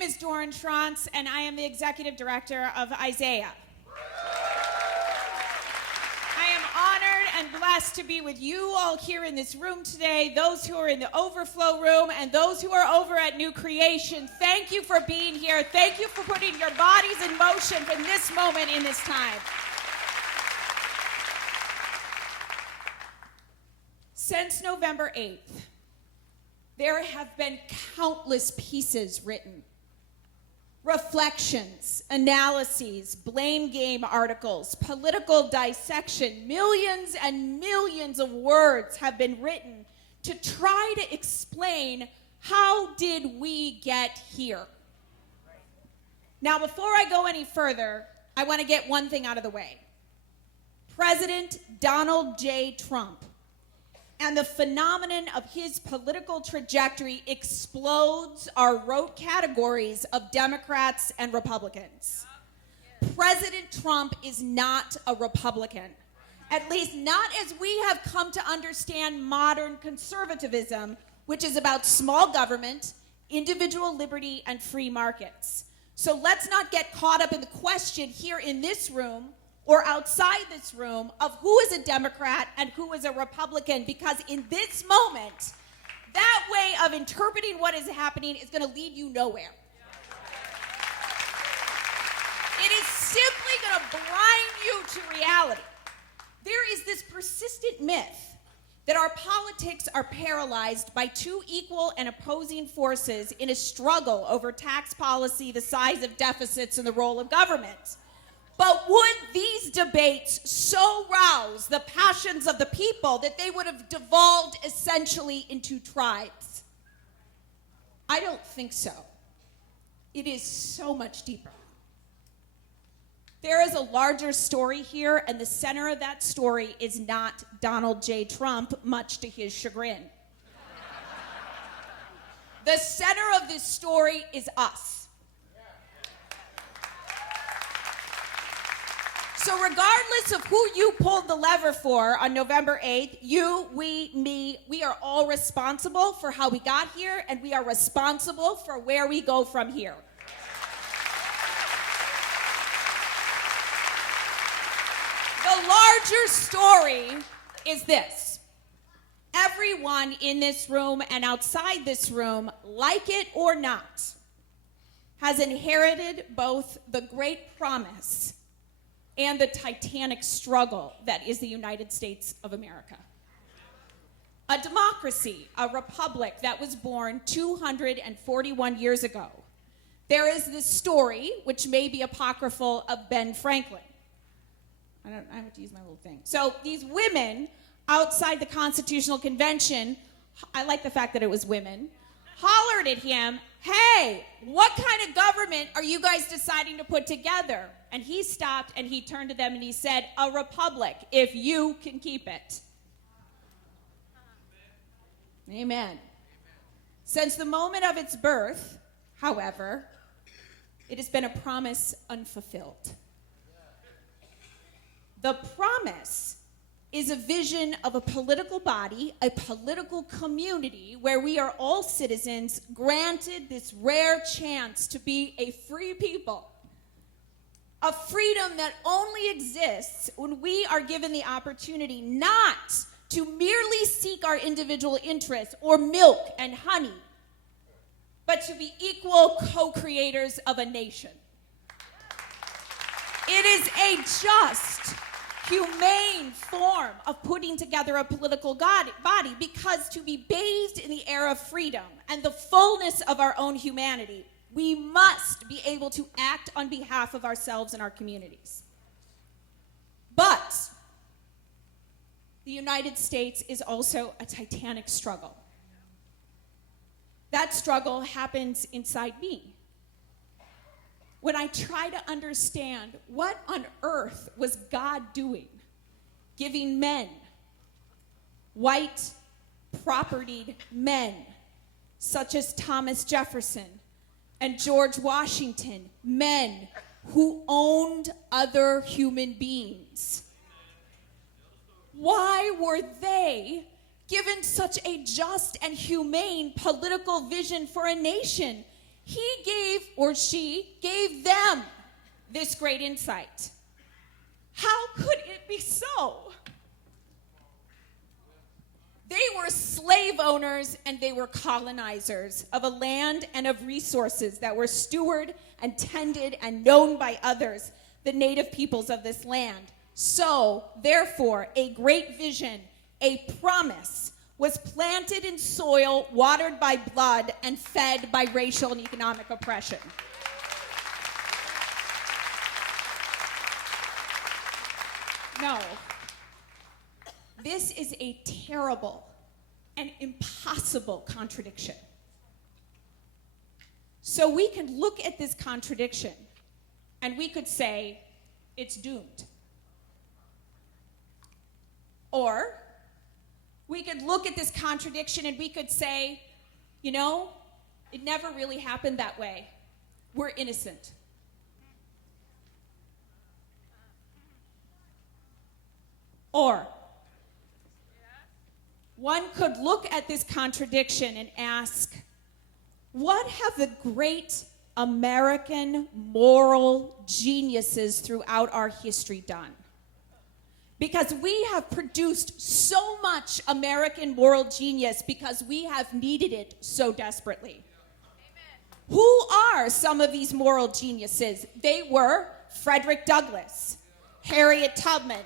name is Doran Schrantz, and I am the executive director of Isaiah. I am honored and blessed to be with you all here in this room today, those who are in the overflow room, and those who are over at New Creation. Thank you for being here. Thank you for putting your bodies in motion from this moment in this time. Since November 8th, there have been countless pieces written. Reflections, analyses, blame game articles, political dissection, millions and millions of words have been written to try to explain how did we get here. Now, before I go any further, I want to get one thing out of the way. President Donald J. Trump and the phenomenon of his political trajectory explodes our rote categories of Democrats and Republicans. President Trump is not a Republican, at least not as we have come to understand modern conservatism, which is about small government, individual liberty, and free markets. So let's not get caught up in the question here in this room or outside this room of who is a Democrat and who is a Republican, because in this moment, that way of interpreting what is happening is going to lead you nowhere. It is simply going to blind you to reality. There is this persistent myth that our politics are paralyzed by two equal and opposing forces in a struggle over tax policy, the size of deficits, and the role of government. But would these debates so rouse the passions of the people that they would have devolved essentially into tribes? I don't think so. It is so much deeper. There is a larger story here, and the center of that story is not Donald J. Trump, much to his chagrin. The center of this story is us. So regardless of who you pulled the lever for on November 8th, you, we, me, we are all responsible for how we got here, and we are responsible for where we go from here. The larger story is this. Everyone in this room and outside this room, like it or not, has inherited both the great promise and the titanic struggle that is the United States of America. A democracy, a republic that was born 241 years ago. There is this story, which may be apocryphal, of Ben Franklin. I have to use my little thing. So these women outside the Constitutional Convention, I like the fact that it was women, hollered at him, "Hey, what kind of government are you guys deciding to put together?" And he stopped and he turned to them and he said, "A republic, if you can keep it." Amen. Since the moment of its birth, however, it has been a promise unfulfilled. The promise is a vision of a political body, a political community where we are all citizens granted this rare chance to be a free people. A freedom that only exists when we are given the opportunity not to merely seek our individual interests or milk and honey, but to be equal co-creators of a nation. It is a just, humane form of putting together a political body, because to be bathed in the air of freedom and the fullness of our own humanity, we must be able to act on behalf of ourselves and our communities. But the United States is also a titanic struggle. That struggle happens inside me. When I try to understand what on earth was God doing, giving men, white, propertied men, such as Thomas Jefferson and George Washington, men who owned other human beings. Why were they given such a just and humane political vision for a nation he gave, or she gave them this great insight. How could it be so? They were slave owners and they were colonizers of a land and of resources that were stewarded and tended and known by others, the native peoples of this land. So, therefore, a great vision, a promise, was planted in soil, watered by blood, and fed by racial and economic oppression. No. This is a terrible and impossible contradiction. So we can look at this contradiction and we could say it's doomed. Or we could look at this contradiction and we could say, you know, it never really happened that way. We're innocent. Or one could look at this contradiction and ask, what have the great American moral geniuses throughout our history done? Because we have produced so much American moral genius because we have needed it so desperately. Amen. Who are some of these moral geniuses? They were Frederick Douglass, Harriet Tubman,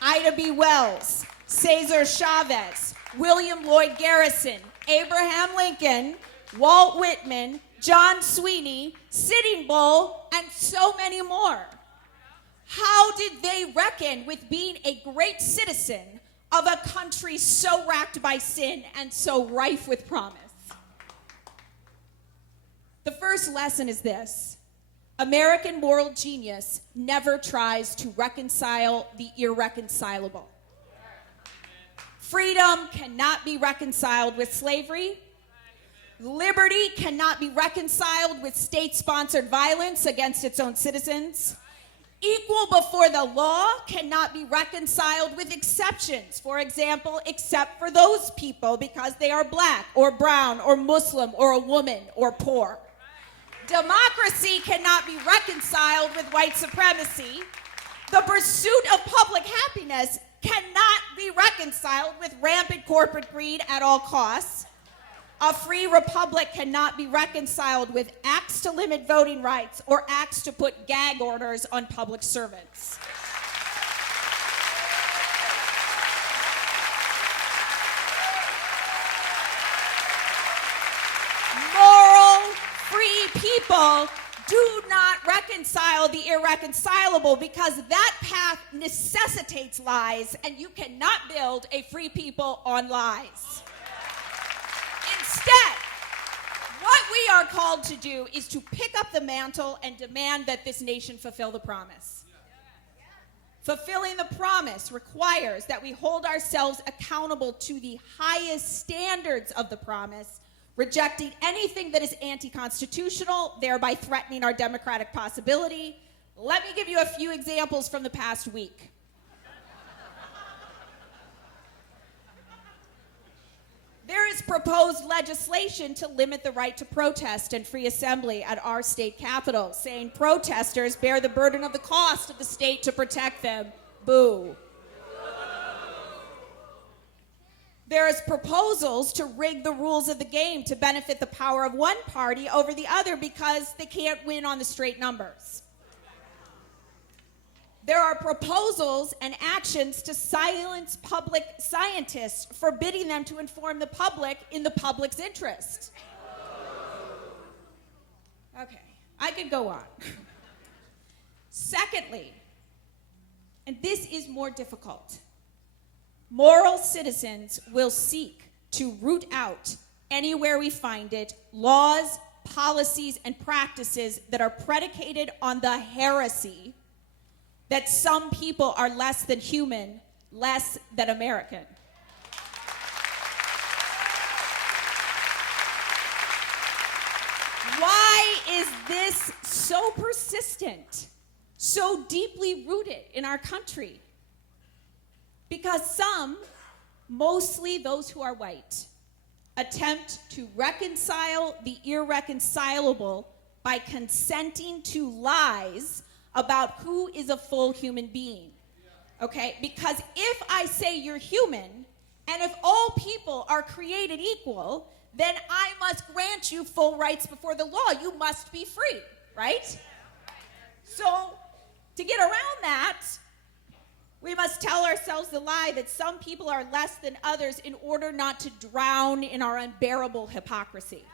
Ida B. Wells, Cesar Chavez, William Lloyd Garrison, Abraham Lincoln, Walt Whitman, John Sweeney, Sitting Bull, and so many more. How did they reckon with being a great citizen of a country so racked by sin and so rife with promise? The first lesson is this: American moral genius never tries to reconcile the irreconcilable. Freedom cannot be reconciled with slavery. Liberty cannot be reconciled with state-sponsored violence against its own citizens. Equal before the law cannot be reconciled with exceptions. For example, except for those people because they are black or brown or Muslim or a woman or poor. Democracy cannot be reconciled with white supremacy. The pursuit of public happiness cannot be reconciled with rampant corporate greed at all costs. A free republic cannot be reconciled with acts to limit voting rights or acts to put gag orders on public servants. Moral, free people do not reconcile the irreconcilable because that path necessitates lies, and you cannot build a free people on lies. Instead, what we are called to do is to pick up the mantle and demand that this nation fulfill the promise. Fulfilling the promise requires that we hold ourselves accountable to the highest standards of the promise, rejecting anything that is anti-constitutional, thereby threatening our democratic possibility. Let me give you a few examples from the past week. There is proposed legislation to limit the right to protest and free assembly at our state capitol, saying protesters bear the burden of the cost of the state to protect them. Boo. There is proposals to rig the rules of the game to benefit the power of one party over the other because they can't win on the straight numbers. There are proposals and actions to silence public scientists, forbidding them to inform the public in the public's interest. Okay, I could go on. Secondly, and this is more difficult, moral citizens will seek to root out, anywhere we find it, laws, policies, and practices that are predicated on the heresy that some people are less than human, less than American. Why is this so persistent, so deeply rooted in our country? Because some, mostly those who are white, attempt to reconcile the irreconcilable by consenting to lies about who is a full human being. Okay? Because if I say you're human, and if all people are created equal, then I must grant you full rights before the law. You must be free, right? So, to get around that, we must tell ourselves the lie that some people are less than others in order not to drown in our unbearable hypocrisy.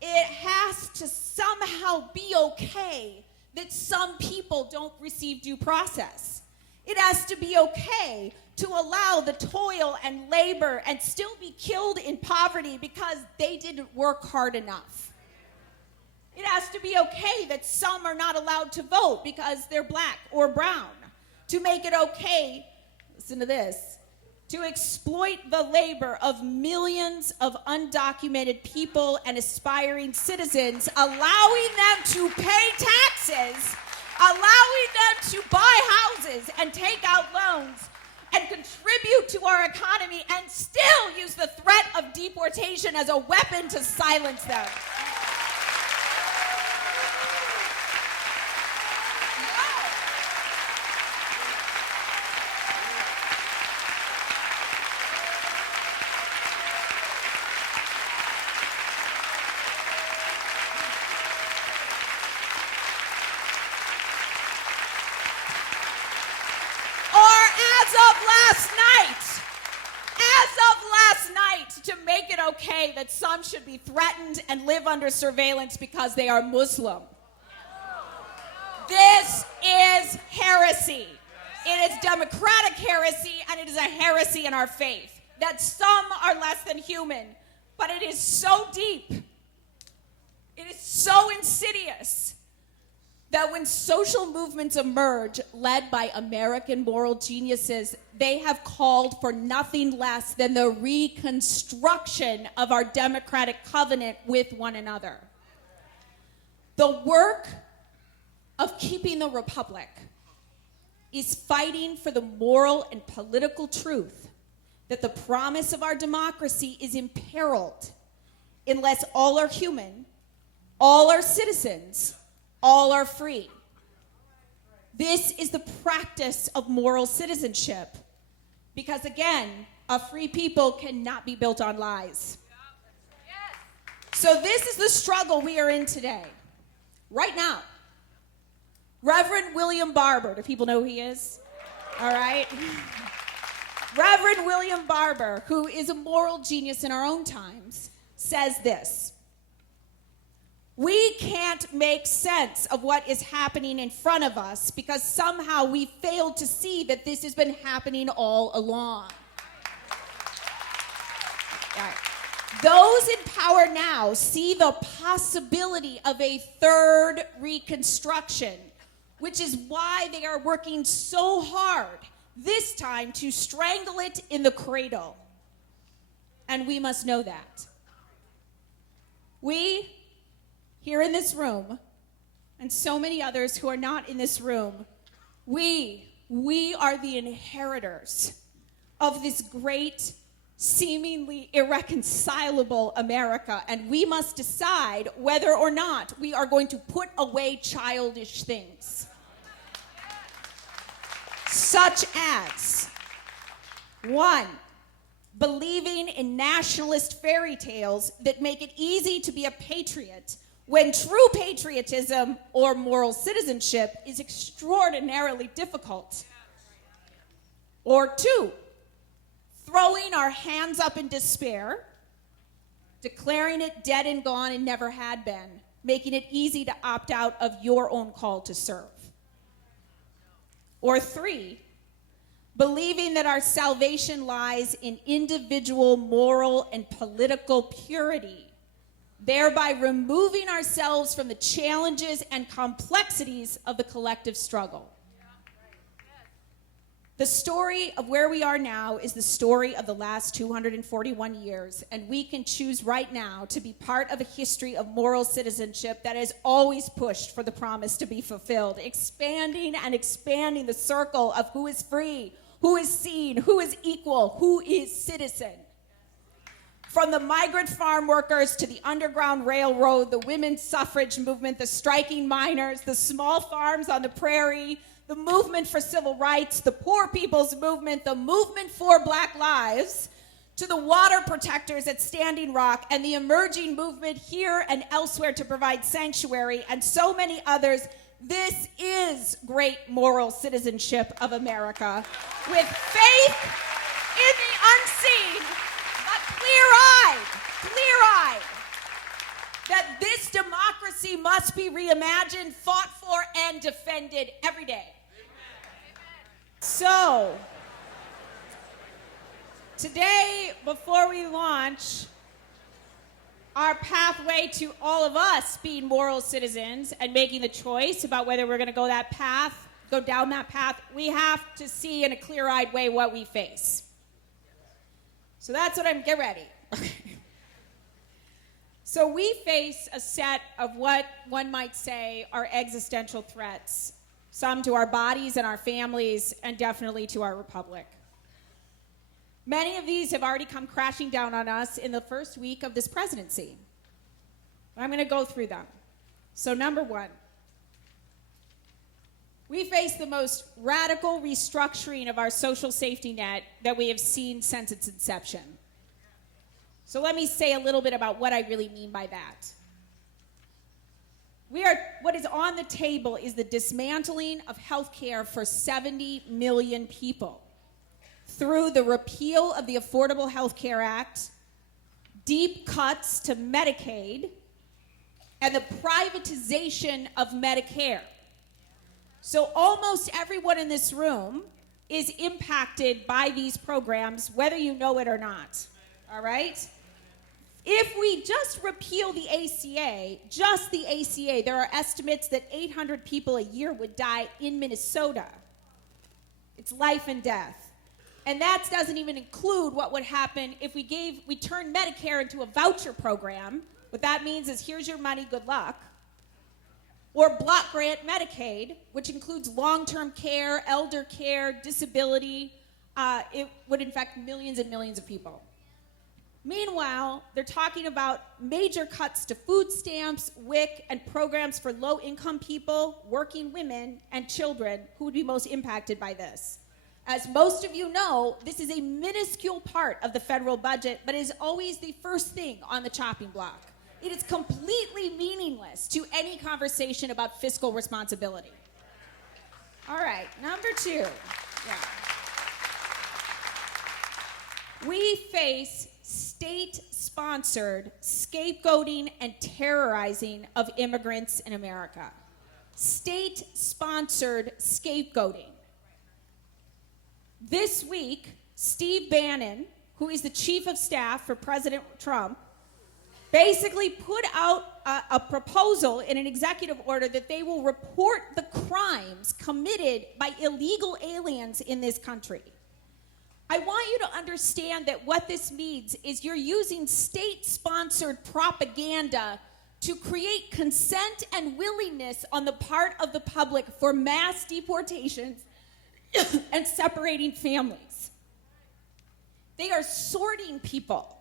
It has to somehow be okay that some people don't receive due process. It has to be okay to allow the toil and labor and still be killed in poverty because they didn't work hard enough. It has to be okay that some are not allowed to vote because they're black or brown. To make it okay, listen to this, to exploit the labor of millions of undocumented people and aspiring citizens, allowing them to pay taxes, allowing them to buy houses and take out loans and contribute to our economy and still use the threat of deportation as a weapon to silence them. To make it okay that some should be threatened and live under surveillance because they are Muslim. This is heresy. It is democratic heresy, and it is a heresy in our faith. That some are less than human, but it is so deep, it is so insidious, that when social movements emerge, led by American moral geniuses, they have called for nothing less than the reconstruction of our democratic covenant with one another. The work of keeping the republic is fighting for the moral and political truth that the promise of our democracy is imperiled unless all are human, all are citizens, all are free. This is the practice of moral citizenship. Because again, a free people cannot be built on lies. So this is the struggle we are in today. Right now. Reverend William Barber, do people know who he is? All right. Reverend William Barber, who is a moral genius in our own times, says this: we can't make sense of what is happening in front of us because somehow we failed to see that this has been happening all along. Right. Those in power now see the possibility of a third reconstruction, which is why they are working so hard this time to strangle it in the cradle. And we must know that. We here in this room, and so many others who are not in this room, we are the inheritors of this great, seemingly irreconcilable America, and we must decide whether or not we are going to put away childish things. Such as, 1, believing in nationalist fairy tales that make it easy to be a patriot when true patriotism or moral citizenship is extraordinarily difficult. Or 2, throwing our hands up in despair, declaring it dead and gone and never had been, making it easy to opt out of your own call to serve. Or 3, believing that our salvation lies in individual moral and political purity, thereby removing ourselves from the challenges and complexities of the collective struggle. The story of where we are now is the story of the last 241 years, and we can choose right now to be part of a history of moral citizenship that has always pushed for the promise to be fulfilled, expanding and expanding the circle of who is free, who is seen, who is equal, who is citizen. From the migrant farm workers to the Underground Railroad, the women's suffrage movement, the striking miners, the small farms on the prairie, the movement for civil rights, the poor people's movement, the movement for Black lives, to the water protectors at Standing Rock, and the emerging movement here and elsewhere to provide sanctuary, and so many others. This is great moral citizenship of America, with faith in the unseen, but clear-eyed, that this democracy must be reimagined, fought for, and defended every day. So, today, before we launch our pathway to all of us being moral citizens and making the choice about whether we're going to go down that path, we have to see in a clear-eyed way what we face. So that's what get ready. So we face a set of what one might say are existential threats, some to our bodies and our families, and definitely to our republic. Many of these have already come crashing down on us in the first week of this presidency. I'm going to go through them. So number one, we face the most radical restructuring of our social safety net that we have seen since its inception. So let me say a little bit about what I really mean by that. What is on the table is the dismantling of health care for 70 million people through the repeal of the Affordable Health Care Act, deep cuts to Medicaid, and the privatization of Medicare. So almost everyone in this room is impacted by these programs, whether you know it or not, all right? If we just repeal the ACA, just the ACA, there are estimates that 800 people a year would die in Minnesota. It's life and death. And that doesn't even include what would happen if we turned Medicare into a voucher program. What that means is here's your money, good luck. Or block grant Medicaid, which includes long-term care, elder care, disability. It would infect millions and millions of people. Meanwhile, they're talking about major cuts to food stamps, WIC, and programs for low-income people, working women, and children who would be most impacted by this. As most of you know, this is a minuscule part of the federal budget, but is always the first thing on the chopping block. It is completely meaningless to any conversation about fiscal responsibility. All right, number two. Yeah. We face state-sponsored scapegoating and terrorizing of immigrants in America. State-sponsored scapegoating. This week, Steve Bannon, who is the chief of staff for President Trump, basically put out a proposal in an executive order that they will report the crimes committed by illegal aliens in this country. I want you to understand that what this means is you're using state-sponsored propaganda to create consent and willingness on the part of the public for mass deportations and separating families. They are sorting people.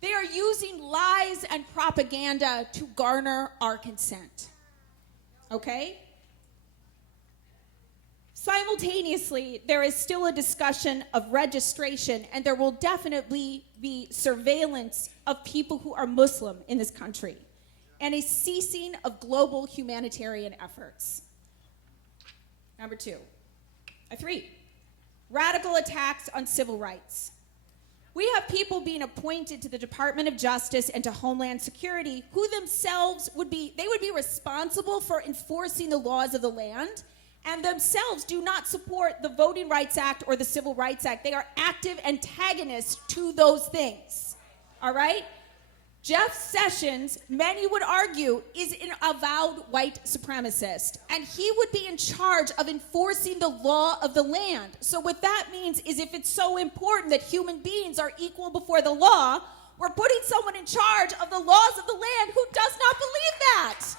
They are using lies and propaganda to garner our consent. Okay? Simultaneously, there is still a discussion of registration, and there will definitely be surveillance of people who are Muslim in this country, and a ceasing of global humanitarian efforts. Number three, radical attacks on civil rights. We have people being appointed to the Department of Justice and to Homeland Security who themselves would be responsible for enforcing the laws of the land, and themselves do not support the Voting Rights Act or the Civil Rights Act. They are active antagonists to those things, all right? Jeff Sessions, many would argue, is an avowed white supremacist, and he would be in charge of enforcing the law of the land. So what that means is if it's so important that human beings are equal before the law, we're putting someone in charge of the laws of the land who does not believe that.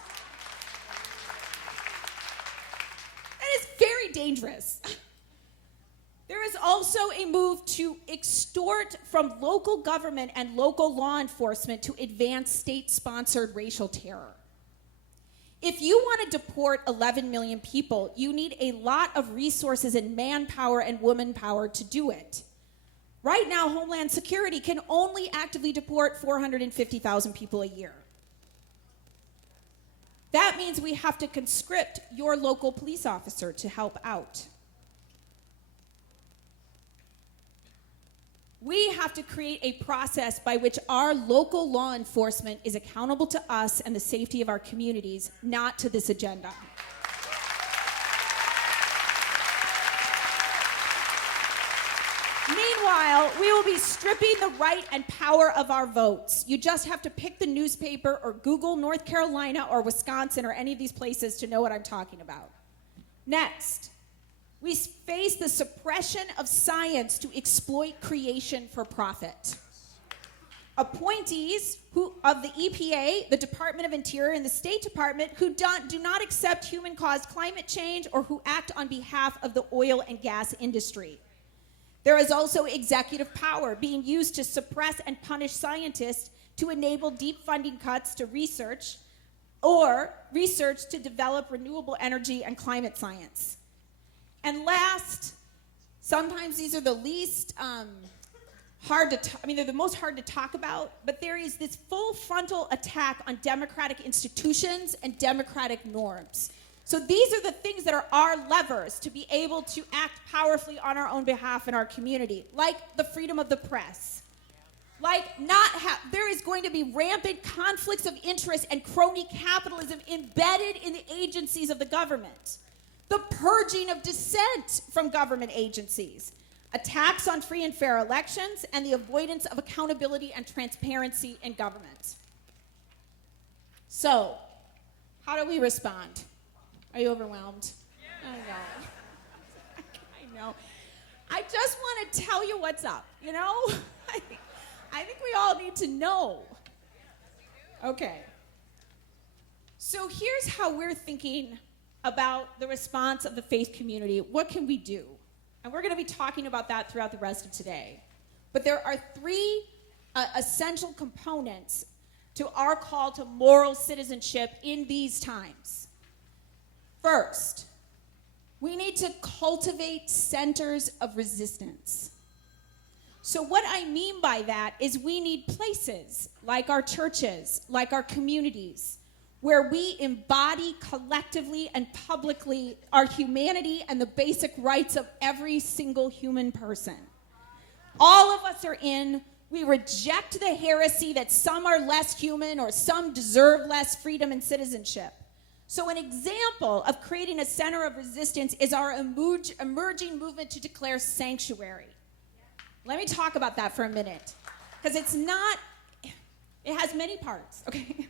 That is very dangerous. There is also a move to extort from local government and local law enforcement to advance state-sponsored racial terror. If you want to deport 11 million people, you need a lot of resources and manpower and woman power to do it. Right now, Homeland Security can only actively deport 450,000 people a year. That means we have to conscript your local police officer to help out. We have to create a process by which our local law enforcement is accountable to us and the safety of our communities, not to this agenda. Meanwhile, we will be stripping the right and power of our votes. You just have to pick the newspaper or Google North Carolina or Wisconsin or any of these places to know what I'm talking about. Next. We face the suppression of science to exploit creation for profit. Appointees of the EPA, the Department of Interior, and the State Department who do not accept human-caused climate change or who act on behalf of the oil and gas industry. There is also executive power being used to suppress and punish scientists to enable deep funding cuts to research or research to develop renewable energy and climate science. And last, sometimes these are the least they're the most hard to talk about, but there is this full frontal attack on democratic institutions and democratic norms. So these are the things that are our levers to be able to act powerfully on our own behalf in our community, like the freedom of the press. There is going to be rampant conflicts of interest and crony capitalism embedded in the agencies of the government. The purging of dissent from government agencies, attacks on free and fair elections, and the avoidance of accountability and transparency in government. So, how do we respond? Are you overwhelmed? Yeah. I know. I just want to tell you what's up, you know? I think we all need to know. Okay. So here's how we're thinking about the response of the faith community. What can we do? And we're going to be talking about that throughout the rest of today. But there are three essential components to our call to moral citizenship in these times. First, we need to cultivate centers of resistance. So what I mean by that is we need places like our churches, like our communities, where we embody collectively and publicly our humanity and the basic rights of every single human person. All of us are in. We reject the heresy that some are less human or some deserve less freedom and citizenship. So an example of creating a center of resistance is our emerging movement to declare sanctuary. Let me talk about that for a minute, because it has many parts, okay?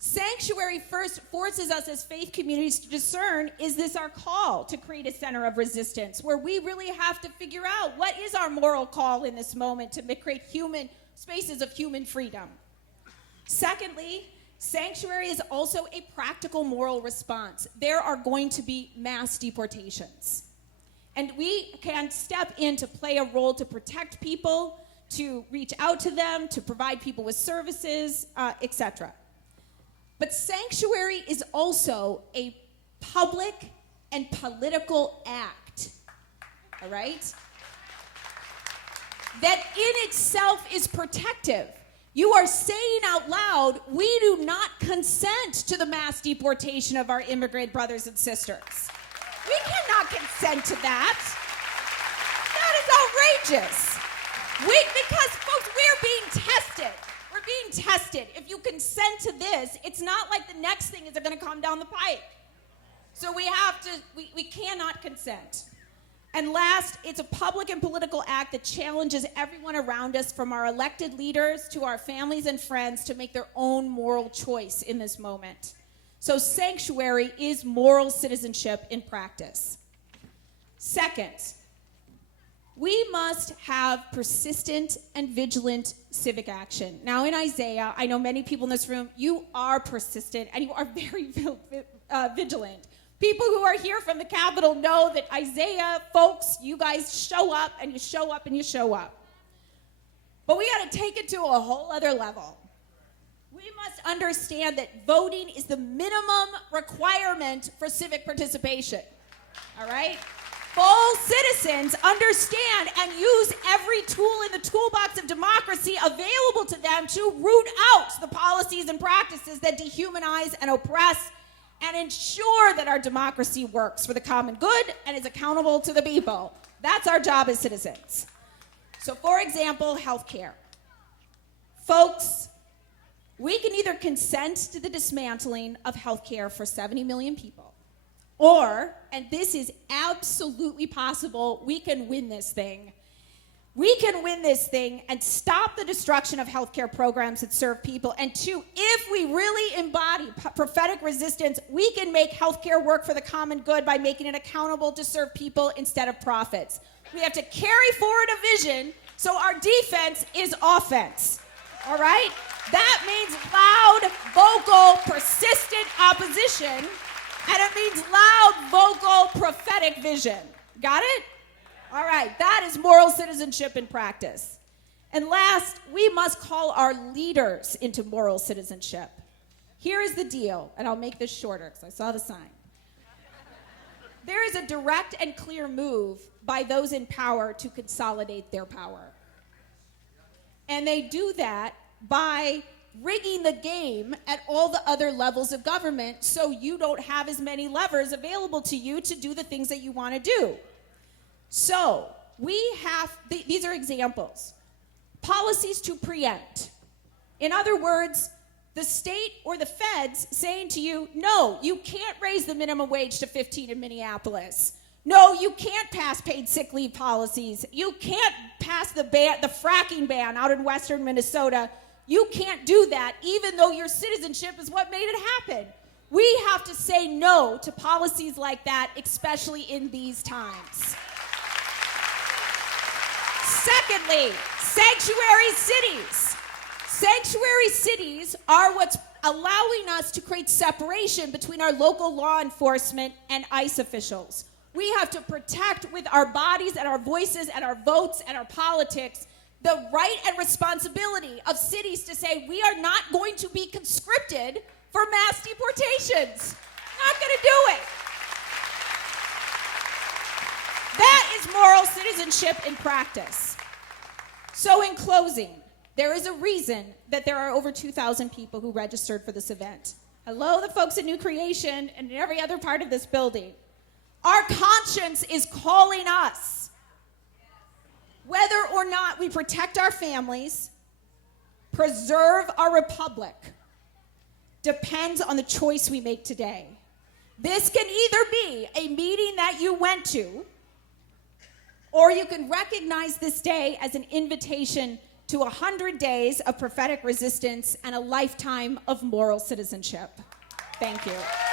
Sanctuary first forces us as faith communities to discern, is this our call to create a center of resistance, where we really have to figure out what is our moral call in this moment to create human spaces of human freedom. Secondly, sanctuary is also a practical moral response. There are going to be mass deportations. And we can step in to play a role to protect people, to reach out to them, to provide people with services, etc. But sanctuary is also a public and political act, all right? That in itself is protective. You are saying out loud, we do not consent to the mass deportation of our immigrant brothers and sisters. We cannot consent to that. That is outrageous. Because, folks, we're being tested. We're being tested. If you consent to this, it's not like the next thing is going to come down the pike. So we cannot consent. And last, it's a public and political act that challenges everyone around us, from our elected leaders to our families and friends, to make their own moral choice in this moment. So sanctuary is moral citizenship in practice. Second, we must have persistent and vigilant civic action. Now in Isaiah, I know many people in this room, you are persistent and you are very vigilant. People who are here from the Capitol know that Isaiah, folks, you guys show up and you show up and you show up. But we got to take it to a whole other level. We must understand that voting is the minimum requirement for civic participation. All right? Full citizens understand and use every tool in the toolbox of democracy available to them to root out the policies and practices that dehumanize and oppress and ensure that our democracy works for the common good and is accountable to the people. That's our job as citizens. So, for example, healthcare. Folks, we can either consent to the dismantling of healthcare for 70 million people, or, and this is absolutely possible, we can win this thing. We can win this thing and stop the destruction of healthcare programs that serve people. And two, if we really embody prophetic resistance, we can make healthcare work for the common good by making it accountable to serve people instead of profits. We have to carry forward a vision so our defense is offense. All right? That means loud, vocal, persistent opposition, and it means loud, vocal, prophetic vision. Got it? All right, that is moral citizenship in practice. And last, we must call our leaders into moral citizenship. Here is the deal, and I'll make this shorter because I saw the sign. There is a direct and clear move by those in power to consolidate their power. And they do that by rigging the game at all the other levels of government so you don't have as many levers available to you to do the things that you want to do. So, we have, these are examples. Policies to preempt. In other words, the state or the feds saying to you, no, you can't raise the minimum wage to 15 in Minneapolis. No, you can't pass paid sick leave policies. You can't pass the fracking ban out in western Minnesota. You can't do that, even though your citizenship is what made it happen. We have to say no to policies like that, especially in these times. Secondly, sanctuary cities. Sanctuary cities are what's allowing us to create separation between our local law enforcement and ICE officials. We have to protect with our bodies and our voices and our votes and our politics the right and responsibility of cities to say we are not going to be conscripted for mass deportations. Not going to do it. That is moral citizenship in practice. So in closing, there is a reason that there are over 2,000 people who registered for this event. Hello, the folks at New Creation and in every other part of this building. Our conscience is calling us. Whether or not we protect our families, preserve our republic, depends on the choice we make today. This can either be a meeting that you went to, or you can recognize this day as an invitation to 100 days of prophetic resistance and a lifetime of moral citizenship. Thank you.